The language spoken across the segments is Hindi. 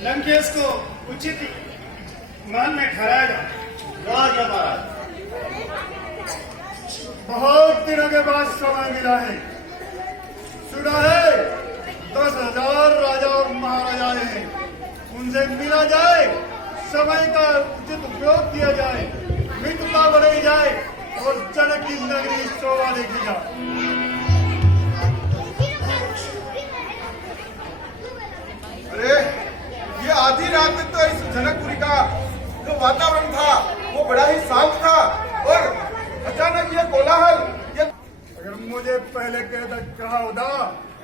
लंकेश को उचित मान में ठहराएगा। राजा महाराज, बहुत दिनों के बाद समय मिला है। सुना है 10,000 राजा और महाराजा हैं, उनसे मिला जाए, समय का उचित उपयोग किया जाए, मित्रता बढ़ाई जाए और जनक की नगरी शोभा देखी जाए। अरे ये आधी रात तक तो इस जनकपुरी का जो वातावरण था वो बड़ा ही शांत था और अचानक ये कोलाहल, ये अगर मुझे पहले कहा होता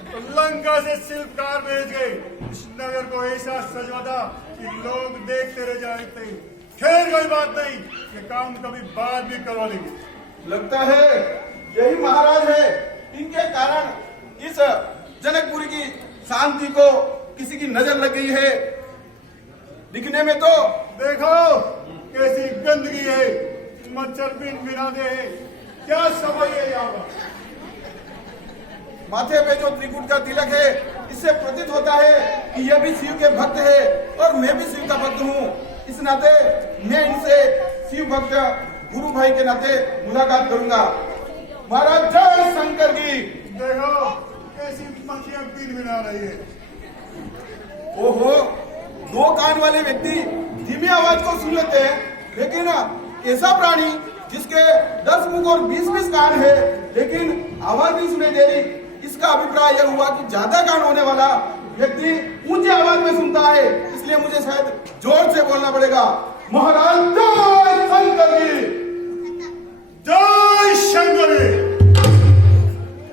तो लंका से शिल्पकार भेज गए, इस नगर को ऐसा सजवाता कि लोग देखते रह जाते। खैर कोई बात नहीं, ये काम कभी बाद भी करवा लेंगे। लगता है यही महाराज है, इनके कारण इस जनकपुरी की शांति को किसी की नजर लग गई है। दिखने में तो देखो कैसी गंदगी है, मच्छर बिन बिनाते हैं, क्या समझ है यहाँ पर। माथे पे जो त्रिकुट का तिलक है, इससे प्रतीत होता है कि ये भी शिव के भक्त है और मैं भी शिव का भक्त हूँ। इस नाते मैं इनसे शिव भक्त गुरु भाई के नाते मुलाकात करूंगा। महाराज जय शंकर की। देखो कैसी मक्खियां बिन बिना रही है। ओहो, दो कान वाले व्यक्ति धीमी आवाज को सुन लेते हैं, लेकिन ऐसा प्राणी जिसके 10 मुख और 20-20 कान है लेकिन आवाज नहीं सुनाई दे रही, इसका अभिप्राय यह हुआ कि ज्यादा कान होने वाला व्यक्ति ऊंची आवाज में सुनता है, इसलिए मुझे शायद जोर से बोलना पड़ेगा। महाराज जय शंकर की। जय शंकर।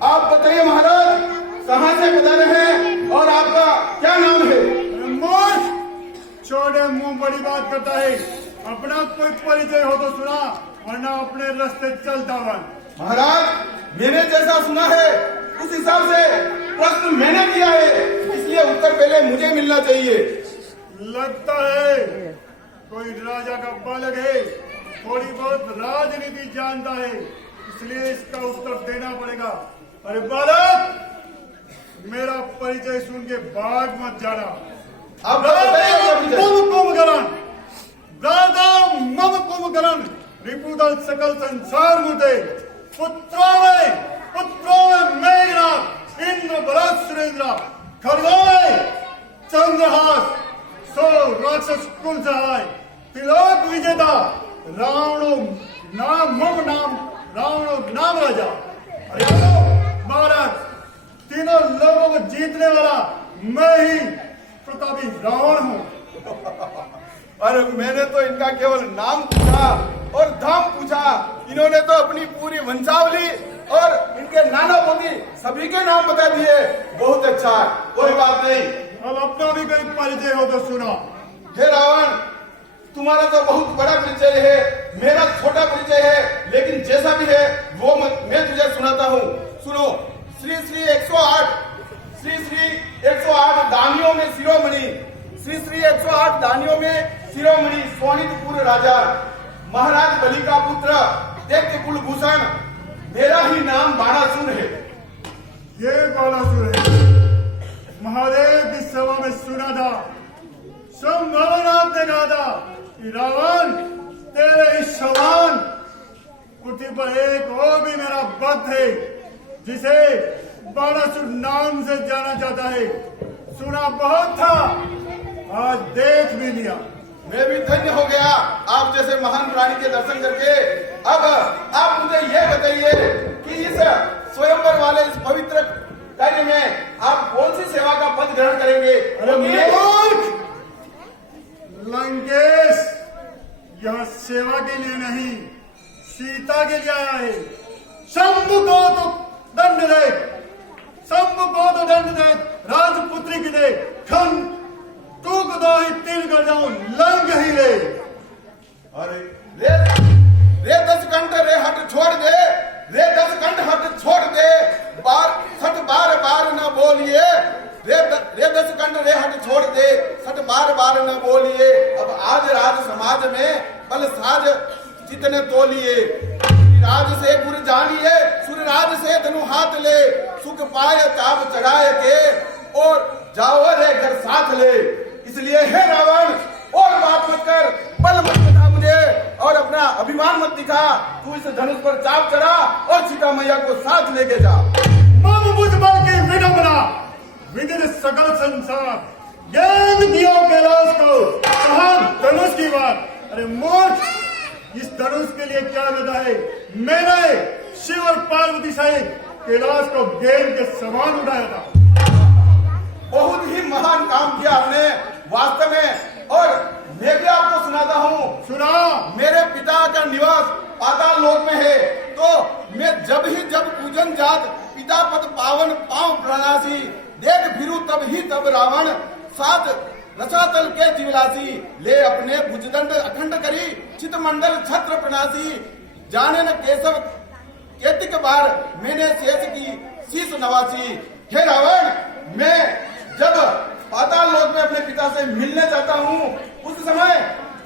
आप बताइए महाराज, कहाँ से बता रहे हैं और आपका क्या नाम है? मूर्ख, छोटे मुंह बड़ी बात करता है। अपना कोई परिचय हो तो सुना, वरना अपने रास्ते चलता बन। महाराज मैंने जैसा सुना है उस हिसाब से प्रश्न मैंने किया है, इसलिए उत्तर पहले मुझे मिलना चाहिए। लगता है कोई राजा का बालक है, थोड़ी बहुत राजनीति जानता है, इसलिए इसका उत्तर देना पड़ेगा। अरे बालक, मेरा परिचय सुन के भाग मत जाना। आप बताइए। मम कुंभकर्ण, दादा मम कुंभकर्ण, रिपुदल सकल संसार मुझे, पुत्रों में मेघनाथ, इंद्र बलद सुरेंद्र, खरगों में चंद्रहास, 100 राक्षस कुल सहाय, तिलोक विजेता, रावणो नाम मम नाम, रावणो नाम राजा। अरे महाराज, तीनों लोगों को जीतने वाला मैं ही प्रतापी रावण हूँ। अरे मैंने तो इनका केवल नाम पूछा और धाम पूछा, इन्होंने तो अपनी पूरी वंशावली और इनके नाना पोती सभी के नाम बता दिए। बहुत अच्छा, कोई बात नहीं। अब अपना भी कोई परिचय हो तो सुनो। हे रावण, तुम्हारा तो बहुत बड़ा परिचय है, मेरा छोटा परिचय है, लेकिन जैसा भी है वो मैं तुझे सुनाता हूँ। सुनो। श्री श्री 108 दानियों में शिरोमणि, श्री 108 दानियों में शिरोमणि, सोनितपुर राजा, महाराज बलि का पुत्र, दैत्य कुलभूषण, मेरा ही नाम बाणासुर है। ये बाणासुर है। महादेव की सभा में सुना था, संभवनाथ ने कहा था कि रावण तेरे ही समान पृथ्वी पर एक और भी मेरा भक्त है, जिसे बाणासुर नाम से जाना जाता है। सुना बहुत था, आज देख भी लिया। मैं भी धन्य हो गया आप जैसे महान प्राणी के दर्शन करके। अब आप मुझे ये बताइए कि इस स्वयंवर वाले इस पवित्र कार्य में आप कौन सी सेवा का पद ग्रहण करेंगे? अरे मूर्ख, लंकेश यह सेवा के लिए नहीं, सीता के लिए आया है। शंभु को तो दंड दे, शंभु को तो दंड दे, राजपुत्री की दे, खन टूक दो ही तीर कर जाऊं, लंग ही ले। अरे रे 10 कंठ रे हट छोड़ दे, रे 10 कंठ हट छोड़ दे, बार न बोलिए, रे 10 कंठ रे हट छोड़ दे, सट बार न बोलिए। अब आज राज समाज में बल साज जितने तोलिए, राज से गुर जानिए, सूर्यराज से धनु हाथ ले, सुख पाए चाप चढ़ाए के और जाओ रे घर साथ ले। इसलिए हे अभिमान मत दिखा, तू इस धनुष पर चाप चढ़ा और सीता मैया को साथ लेके जा। मम मुझ बल की विडंबना, विदित सकल संसार, ज्ञान दियो कैलाश को, कहा धनुष की बात। अरे मूर्ख, इस धनुष के लिए क्या विधा है? मैंने शिव और पार्वती सहित कैलाश को गेंद के समान उठाया था। बहुत ही महान काम किया आपने वास्तव में। और मैं भी आपको सुनाता हूँ। सुना। मेरे पिता का निवास पाताल लोक में है, तो मैं जब पूजन जात पिता पद पावन पांव प्रणासी, देख फिरू तब रावण सात रसातल के जीवलासी, ले अपने भुजदंड अखंड करी चित मंडल छत्र प्रणासी, जाने न केशव केतिक बार मैंने शेष की शीश नवासी। हे रावण, मैं जब पाताल लोक में अपने पिता से मिलने जाता हूँ, उस समय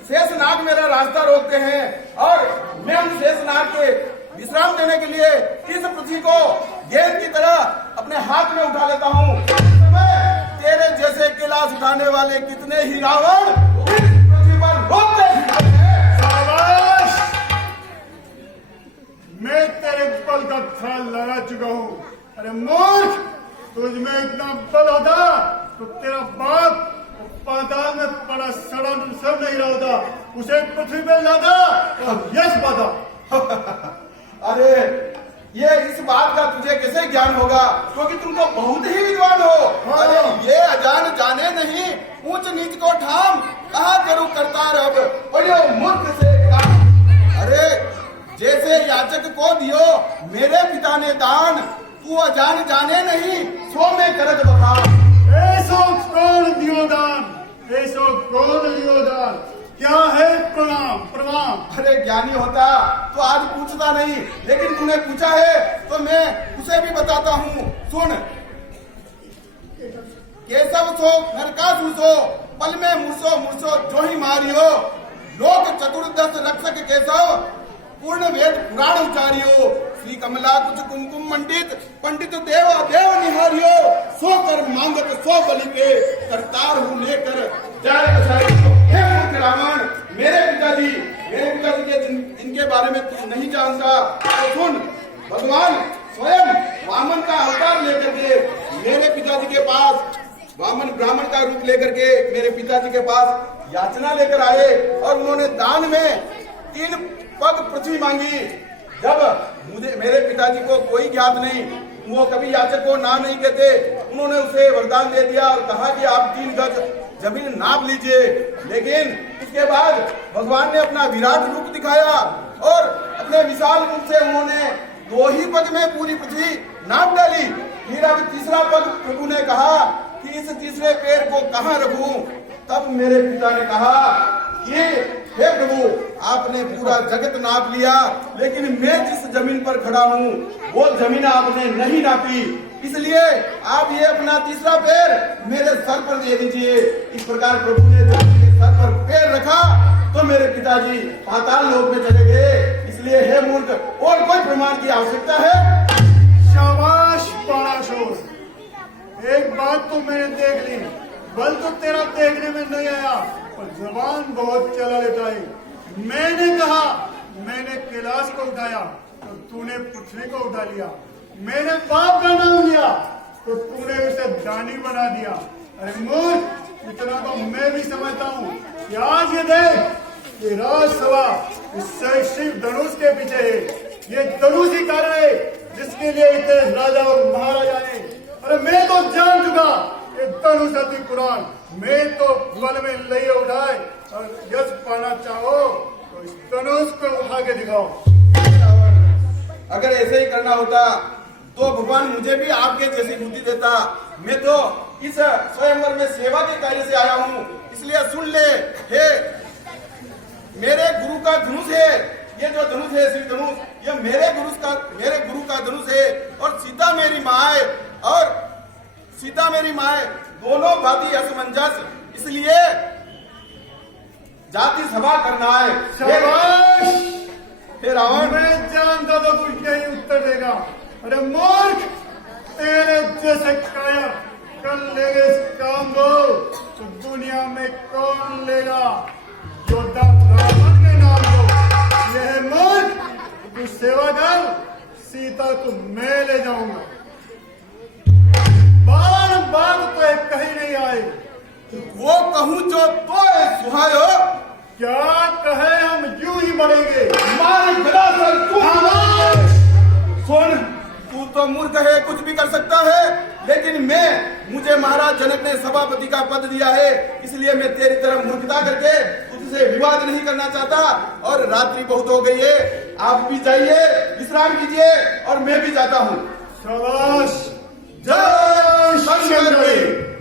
शेषनाग मेरा रास्ता रोकते हैं और मैं उन शेषनाग के विश्राम देने के लिए इस पृथ्वी को गेंद की तरह अपने हाथ में उठा लेता हूँ। उस समय तेरे जैसे कैलाश उठाने वाले कितने ही रावण इस पृथ्वी पर रोकते हैं। शाबाश! मैं तेरे बल का था लगा चुका हूँ। अरे मूर्ख, तुझ में इतना बल होता तो तेरा बाप पाताल में पड़ा सड़ा सब नहीं रहा होता, उसे पृथ्वी पे लाता और यश पाता। अरे ये इस बात का तुझे कैसे ज्ञान होगा, क्योंकि तुम तो बहुत ही विद्वान हो। अरे ये अजान जाने नहीं, ऊंच नीच को ठाम, कहा करूं करतार अब बड़े मूर्ख से काम। अरे जैसे याचक को दियो मेरे पिता ने दान, तू अजान जाने नहीं सो में करत बखान। ऐसो कौन दियो दान, ऐसो कौन दियो दान, क्या है प्रणाम प्रणाम। अरे ज्ञानी होता तो आज पूछता नहीं, लेकिन तूने पूछा है तो मैं उसे भी बताता हूँ। सुन, केशव सो नरकासुर सो, पल में मुरसो जो ही मारियो, लोक चतुर्दश रक्षक केशव, पूर्ण वेद पुराण उचारियो, श्री कमला कुछ कुमकुम मंडित, पंडित देव देव निहारियो, सो कर मांगत सो बलि के, करतार हूँ लेकर जाय बसाई। हे मूर्ख रावण, मेरे पिताजी के जिनके बारे में तू नहीं जानता, तो सुन, भगवान स्वयं वामन का अवतार लेकर के मेरे पिताजी के पास, वामन ब्राह्मण का रूप लेकर के मेरे पिताजी के पास याचना लेकर आए और उन्होंने दान में 3 पग पृथ्वी मांगी। जब मेरे पिताजी को कोई ज्ञात नहीं, वो कभी याचक को ना नहीं कहते, उन्होंने उसे वरदान दे दिया और कहा कि आप 3 गज जमीन नाप लीजिए। लेकिन इसके बाद भगवान ने अपना विराट रूप दिखाया और अपने विशाल रूप से उन्होंने 2 ही पग में पूरी पृथ्वी नाप डाली। फिर अब तीसरा पग प्रभु ने कहा कि इस तीसरे पैर को कहाँ रखूं। तब मेरे पिता ने कहा कि हे प्रभु, आपने पूरा जगत नाप लिया, लेकिन मैं जिस जमीन पर खड़ा हूँ वो जमीन आपने नहीं नापी, इसलिए आप ये अपना तीसरा पैर मेरे सर पर दे दीजिए। इस प्रकार प्रभु ने जब मेरे सर पर पैर रखा तो मेरे पिताजी पाताल लोक में चले गए। इसलिए हे मूर्ख, और कोई प्रमाण की आवश्यकता है? शाबाश पाराशोर, एक बात तो मैंने देख ली, बल तो तेरा देखने में नहीं आया और जबान बहुत चला लेता है। मैंने कहा मैंने कैलाश को उठाया तो तूने पृथ्वी को उठा लिया, मैंने बाप का नाम लिया तो तूने उसे दानी बना दिया। अरे मूर्ख, इतना तो मैं भी समझता हूँ कि आज ये देख ये राजसभा इस शिव धनुष के पीछे है, ये धनुष ही कारण है जिसके लिए इतने राजा और महाराजा ने। अरे मैं तो जान चुका ये धनुष अति पुराण, मैं तो बल में लिए उठाए और यश पाना चाहो तो इस धनुष को उठा के दिखाओ। अगर ऐसे ही करना होता तो भगवान मुझे भी आपके जैसी बुद्धि देता। मैं तो इस स्वयंवर में सेवा के कार्य से आया हूँ, इसलिए सुन ले। हे मेरे गुरु का धनुष है, ये जो धनुष है श्री धनुष, ये मेरे गुरु का धनुष है और सीता मेरी माँ है, दोनों भांति असमंजस, इसलिए जाति सभा करना है। हे रावण, मैं जानता था कुछ नहीं उत्तर देगा। अरे मूर्ख, तेरे जैसे काया कर लेगा इस काम को तो दुनिया में कौन लेगा? योद्धा ब्राह्मण के नाम को यह तू सेवा कर, सीता को मैं ले जाऊंगा। बार बात तो एक कहीं नहीं आए। वो कहूं जो तो सुहायो, क्या कहे हम यूं ही मरेंगे। मार गला सर तू। खामोश! सुन, तू तो मूर्ख है, कुछ भी कर सकता है, लेकिन मुझे महाराज जनक ने सभापति का पद दिया है, इसलिए मैं तेरी तरफ मूर्खता करके तुझसे विवाद नहीं करना चाहता। और रात्रि बहुत हो गई है, आप भी जाइए, विश्राम कीजिए और मैं भी जाता हूँ। शाबाश! जय शंकर।